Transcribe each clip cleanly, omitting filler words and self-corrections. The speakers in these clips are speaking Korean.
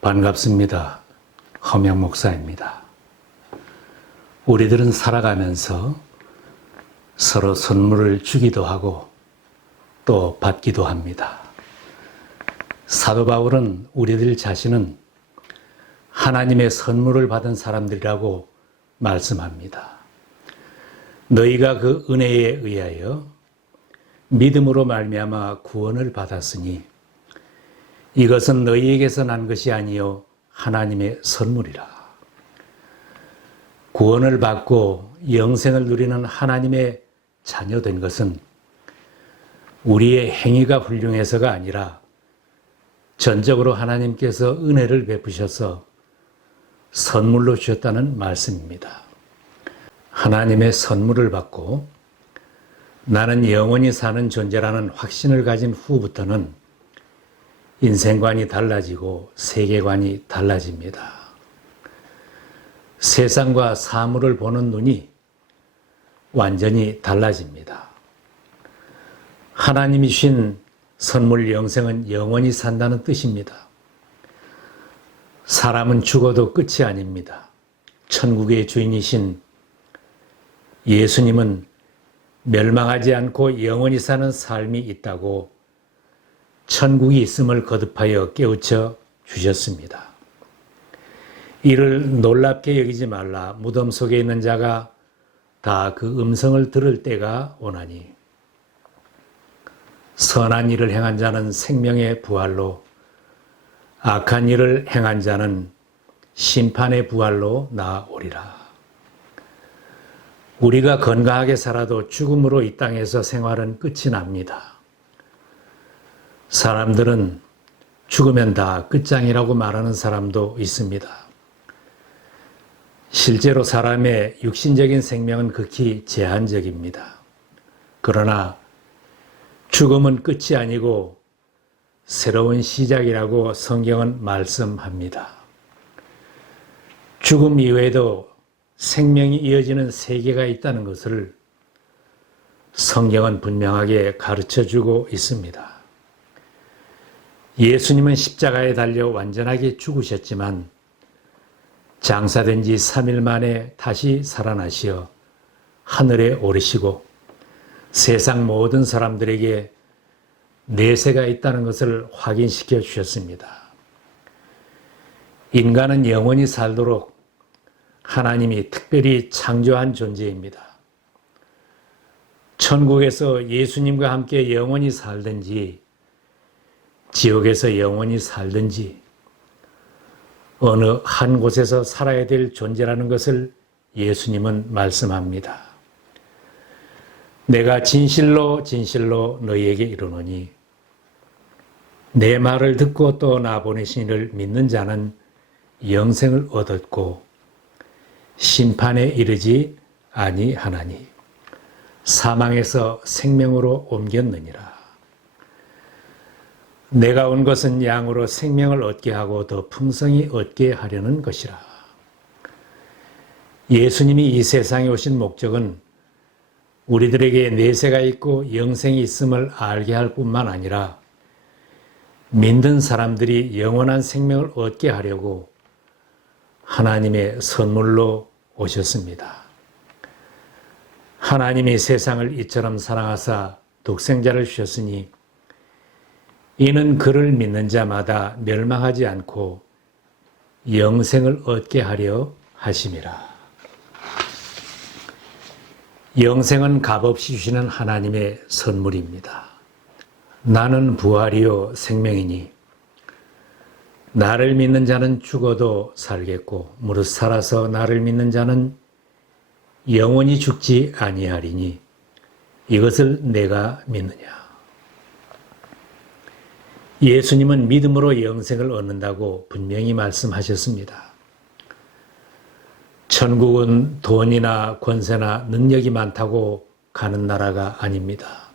반갑습니다. 허명 목사입니다. 우리들은 살아가면서 서로 선물을 주기도 하고 또 받기도 합니다. 사도 바울은 우리들 자신은 하나님의 선물을 받은 사람들이라고 말씀합니다. 너희가 그 은혜에 의하여 믿음으로 말미암아 구원을 받았으니 이것은 너희에게서 난 것이 아니요 하나님의 선물이라. 구원을 받고 영생을 누리는 하나님의 자녀된 것은 우리의 행위가 훌륭해서가 아니라 전적으로 하나님께서 은혜를 베푸셔서 선물로 주셨다는 말씀입니다. 하나님의 선물을 받고 나는 영원히 사는 존재라는 확신을 가진 후부터는 인생관이 달라지고 세계관이 달라집니다. 세상과 사물을 보는 눈이 완전히 달라집니다. 하나님이 주신 선물 영생은 영원히 산다는 뜻입니다. 사람은 죽어도 끝이 아닙니다. 천국의 주인이신 예수님은 멸망하지 않고 영원히 사는 삶이 있다고 천국이 있음을 거듭하여 깨우쳐 주셨습니다. 이를 놀랍게 여기지 말라. 무덤 속에 있는 자가 다 그 음성을 들을 때가 오나니 선한 일을 행한 자는 생명의 부활로 악한 일을 행한 자는 심판의 부활로 나아오리라. 우리가 건강하게 살아도 죽음으로 이 땅에서 생활은 끝이 납니다. 사람들은 죽으면 다 끝장이라고 말하는 사람도 있습니다. 실제로 사람의 육신적인 생명은 극히 제한적입니다. 그러나 죽음은 끝이 아니고 새로운 시작이라고 성경은 말씀합니다. 죽음 이외에도 생명이 이어지는 세계가 있다는 것을 성경은 분명하게 가르쳐주고 있습니다. 예수님은 십자가에 달려 완전하게 죽으셨지만 장사된 지 3일 만에 다시 살아나시어 하늘에 오르시고 세상 모든 사람들에게 내세가 있다는 것을 확인시켜 주셨습니다. 인간은 영원히 살도록 하나님이 특별히 창조한 존재입니다. 천국에서 예수님과 함께 영원히 살든지 지옥에서 영원히 살든지 어느 한 곳에서 살아야 될 존재라는 것을 예수님은 말씀합니다. 내가 진실로 진실로 너희에게 이르노니 내 말을 듣고 또 나 보내신 이를 믿는 자는 영생을 얻었고 심판에 이르지 아니하나니 사망에서 생명으로 옮겼느니라. 내가 온 것은 양으로 생명을 얻게 하고 더 풍성히 얻게 하려는 것이라. 예수님이 이 세상에 오신 목적은 우리들에게 내세가 있고 영생이 있음을 알게 할 뿐만 아니라 믿는 사람들이 영원한 생명을 얻게 하려고 하나님의 선물로 오셨습니다. 하나님이 세상을 이처럼 사랑하사 독생자를 주셨으니 이는 그를 믿는 자마다 멸망하지 않고 영생을 얻게 하려 하심이라. 영생은 값없이 주시는 하나님의 선물입니다. 나는 부활이요 생명이니 나를 믿는 자는 죽어도 살겠고 무릇 살아서 나를 믿는 자는 영원히 죽지 아니하리니 이것을 내가 믿느냐. 예수님은 믿음으로 영생을 얻는다고 분명히 말씀하셨습니다. 천국은 돈이나 권세나 능력이 많다고 가는 나라가 아닙니다.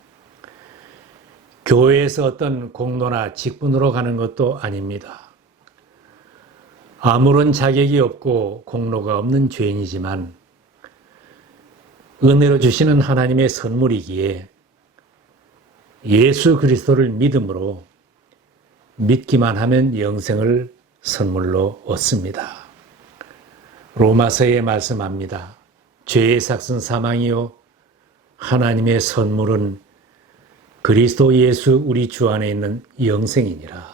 교회에서 어떤 공로나 직분으로 가는 것도 아닙니다. 아무런 자격이 없고 공로가 없는 죄인이지만 은혜로 주시는 하나님의 선물이기에 예수 그리스도를 믿음으로 믿기만 하면 영생을 선물로 얻습니다. 로마서에 말씀합니다. 죄의 삭은 사망이요 하나님의 선물은 그리스도 예수 우리 주 안에 있는 영생이니라.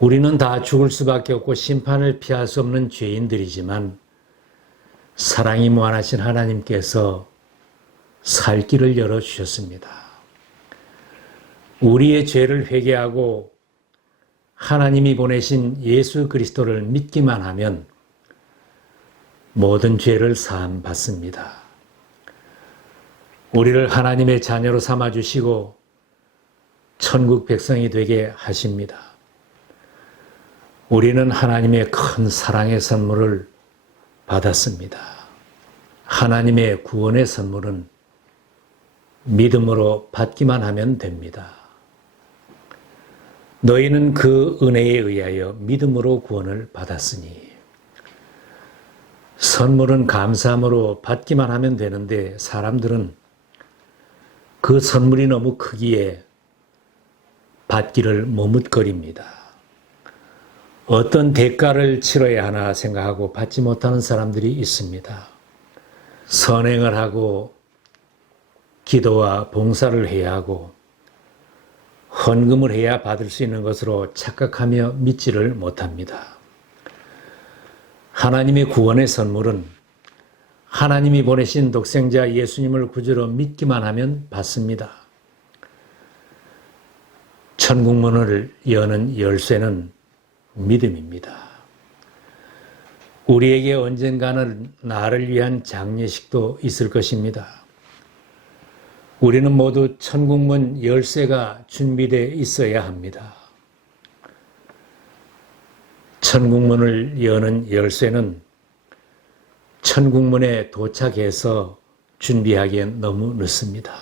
우리는 다 죽을 수밖에 없고 심판을 피할 수 없는 죄인들이지만 사랑이 무한하신 하나님께서 살 길을 열어주셨습니다. 우리의 죄를 회개하고 하나님이 보내신 예수 그리스도를 믿기만 하면 모든 죄를 사함 받습니다. 우리를 하나님의 자녀로 삼아주시고 천국 백성이 되게 하십니다. 우리는 하나님의 큰 사랑의 선물을 받았습니다. 하나님의 구원의 선물은 믿음으로 받기만 하면 됩니다. 너희는 그 은혜에 의하여 믿음으로 구원을 받았으니. 선물은 감사함으로 받기만 하면 되는데 사람들은 그 선물이 너무 크기에 받기를 머뭇거립니다. 어떤 대가를 치러야 하나 생각하고 받지 못하는 사람들이 있습니다. 선행을 하고 기도와 봉사를 해야 하고 헌금을 해야 받을 수 있는 것으로 착각하며 믿지를 못합니다. 하나님의 구원의 선물은 하나님이 보내신 독생자 예수님을 구주로 믿기만 하면 받습니다. 천국문을 여는 열쇠는 믿음입니다. 우리에게 언젠가는 나를 위한 장례식도 있을 것입니다. 우리는 모두 천국문 열쇠가 준비되어 있어야 합니다. 천국문을 여는 열쇠는 천국문에 도착해서 준비하기엔 너무 늦습니다.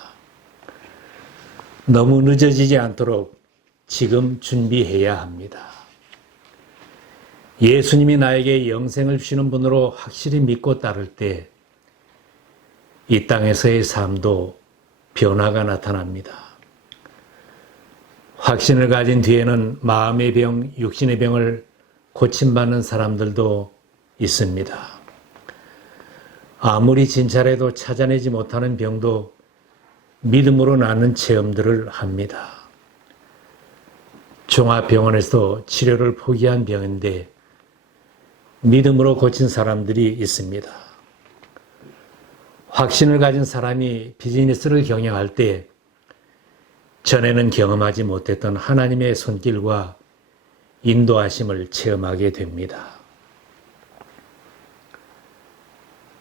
너무 늦어지지 않도록 지금 준비해야 합니다. 예수님이 나에게 영생을 주시는 분으로 확실히 믿고 따를 때 이 땅에서의 삶도 변화가 나타납니다. 확신을 가진 뒤에는 마음의 병, 육신의 병을 고침받는 사람들도 있습니다. 아무리 진찰해도 찾아내지 못하는 병도 믿음으로 낫는 체험들을 합니다. 종합병원에서도 치료를 포기한 병인데 믿음으로 고친 사람들이 있습니다. 확신을 가진 사람이 비즈니스를 경영할 때 전에는 경험하지 못했던 하나님의 손길과 인도하심을 체험하게 됩니다.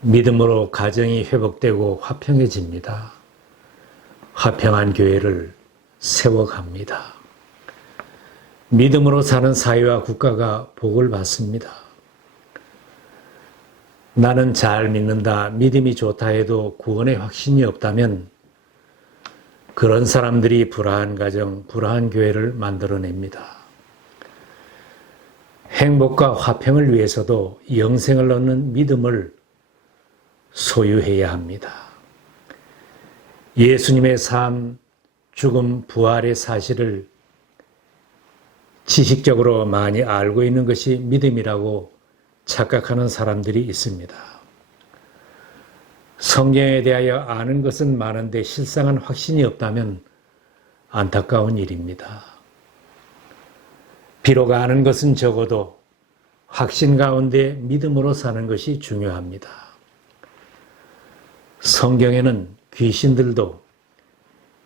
믿음으로 가정이 회복되고 화평해집니다. 화평한 교회를 세워갑니다. 믿음으로 사는 사회와 국가가 복을 받습니다. 나는 잘 믿는다, 믿음이 좋다 해도 구원의 확신이 없다면 그런 사람들이 불화한 가정, 불화한 교회를 만들어냅니다. 행복과 화평을 위해서도 영생을 얻는 믿음을 소유해야 합니다. 예수님의 삶, 죽음, 부활의 사실을 지식적으로 많이 알고 있는 것이 믿음이라고 착각하는 사람들이 있습니다. 성경에 대하여 아는 것은 많은데 실상은 확신이 없다면 안타까운 일입니다. 비록 아는 것은 적어도 확신 가운데 믿음으로 사는 것이 중요합니다. 성경에는 귀신들도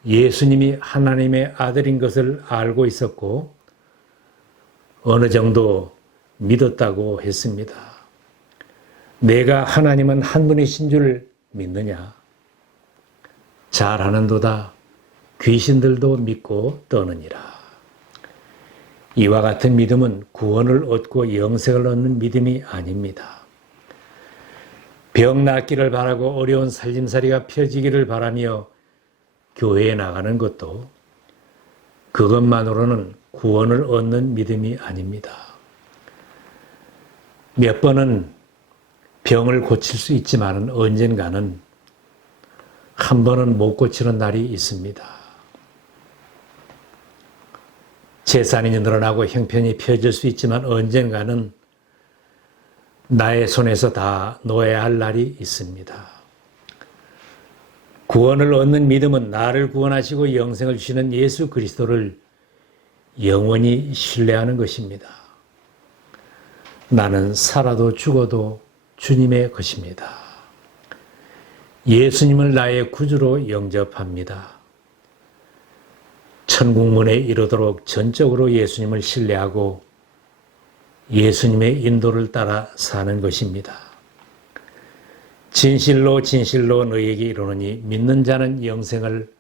예수님이 하나님의 아들인 것을 알고 있었고 어느 정도 믿었다고 했습니다. 내가 하나님은 한 분이신 줄 믿느냐? 잘하는도다 귀신들도 믿고 떠느니라. 이와 같은 믿음은 구원을 얻고 영생을 얻는 믿음이 아닙니다. 병 낫기를 바라고 어려운 살림살이가 펴지기를 바라며 교회에 나가는 것도 그것만으로는 구원을 얻는 믿음이 아닙니다. 몇 번은 병을 고칠 수 있지만 언젠가는 한 번은 못 고치는 날이 있습니다. 재산이 늘어나고 형편이 펴질 수 있지만 언젠가는 나의 손에서 다 놓아야 할 날이 있습니다. 구원을 얻는 믿음은 나를 구원하시고 영생을 주시는 예수 그리스도를 영원히 신뢰하는 것입니다. 나는 살아도 죽어도 주님의 것입니다. 예수님을 나의 구주로 영접합니다. 천국문에 이르도록 전적으로 예수님을 신뢰하고 예수님의 인도를 따라 사는 것입니다. 진실로 진실로 너희에게 이르노니 믿는 자는 영생을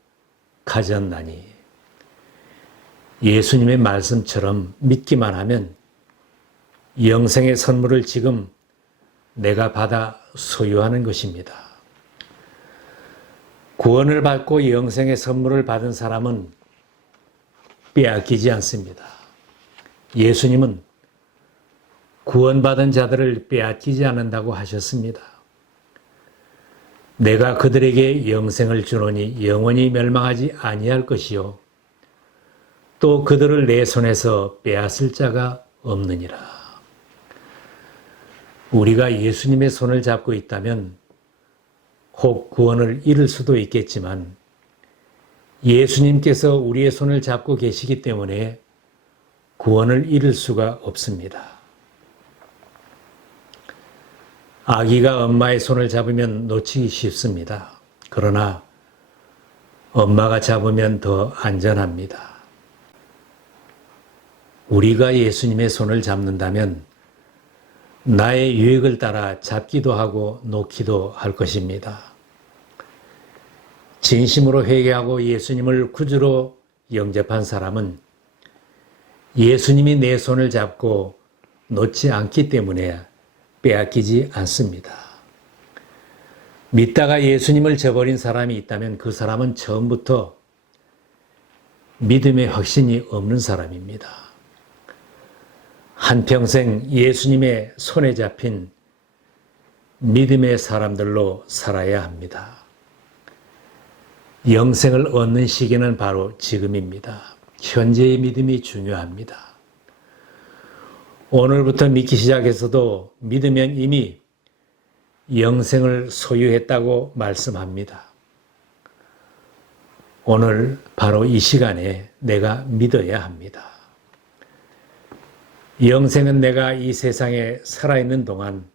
가졌나니. 예수님의 말씀처럼 믿기만 하면 영생의 선물을 지금 내가 받아 소유하는 것입니다. 구원을 받고 영생의 선물을 받은 사람은 빼앗기지 않습니다. 예수님은 구원받은 자들을 빼앗기지 않는다고 하셨습니다. 내가 그들에게 영생을 주노니 영원히 멸망하지 아니할 것이요 또 그들을 내 손에서 빼앗을 자가 없느니라. 우리가 예수님의 손을 잡고 있다면 혹 구원을 잃을 수도 있겠지만 예수님께서 우리의 손을 잡고 계시기 때문에 구원을 잃을 수가 없습니다. 아기가 엄마의 손을 잡으면 놓치기 쉽습니다. 그러나 엄마가 잡으면 더 안전합니다. 우리가 예수님의 손을 잡는다면 나의 유익을 따라 잡기도 하고 놓기도 할 것입니다. 진심으로 회개하고 예수님을 구주로 영접한 사람은 예수님이 내 손을 잡고 놓지 않기 때문에 빼앗기지 않습니다. 믿다가 예수님을 저버린 사람이 있다면 그 사람은 처음부터 믿음의 확신이 없는 사람입니다. 한평생 예수님의 손에 잡힌 믿음의 사람들로 살아야 합니다. 영생을 얻는 시기는 바로 지금입니다. 현재의 믿음이 중요합니다. 오늘부터 믿기 시작해서도 믿으면 이미 영생을 소유했다고 말씀합니다. 오늘 바로 이 시간에 내가 믿어야 합니다. 영생은 내가 이 세상에 살아있는 동안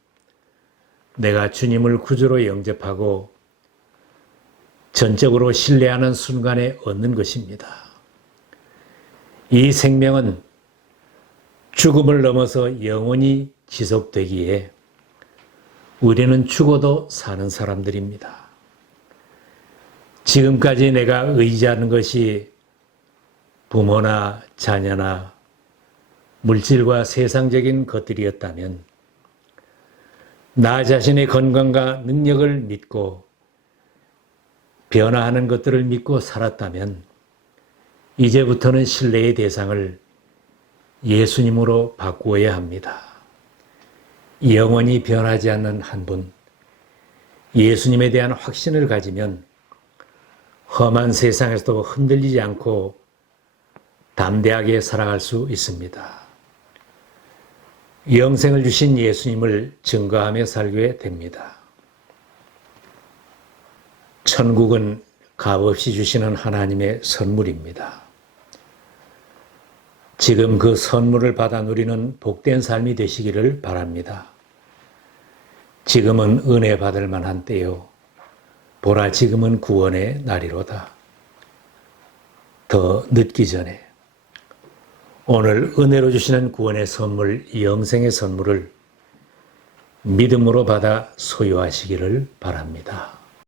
내가 주님을 구주로 영접하고 전적으로 신뢰하는 순간에 얻는 것입니다. 이 생명은 죽음을 넘어서 영원히 지속되기에 우리는 죽어도 사는 사람들입니다. 지금까지 내가 의지하는 것이 부모나 자녀나 물질과 세상적인 것들이었다면 나 자신의 건강과 능력을 믿고 변화하는 것들을 믿고 살았다면 이제부터는 신뢰의 대상을 예수님으로 바꾸어야 합니다. 영원히 변하지 않는 한 분, 예수님에 대한 확신을 가지면 험한 세상에서도 흔들리지 않고 담대하게 살아갈 수 있습니다. 영생을 주신 예수님을 증거하며 살게 됩니다. 천국은 값없이 주시는 하나님의 선물입니다. 지금 그 선물을 받아 누리는 복된 삶이 되시기를 바랍니다. 지금은 은혜 받을 만한 때요. 보라, 지금은 구원의 날이로다. 더 늦기 전에 오늘 은혜로 주시는 구원의 선물, 영생의 선물을 믿음으로 받아 소유하시기를 바랍니다.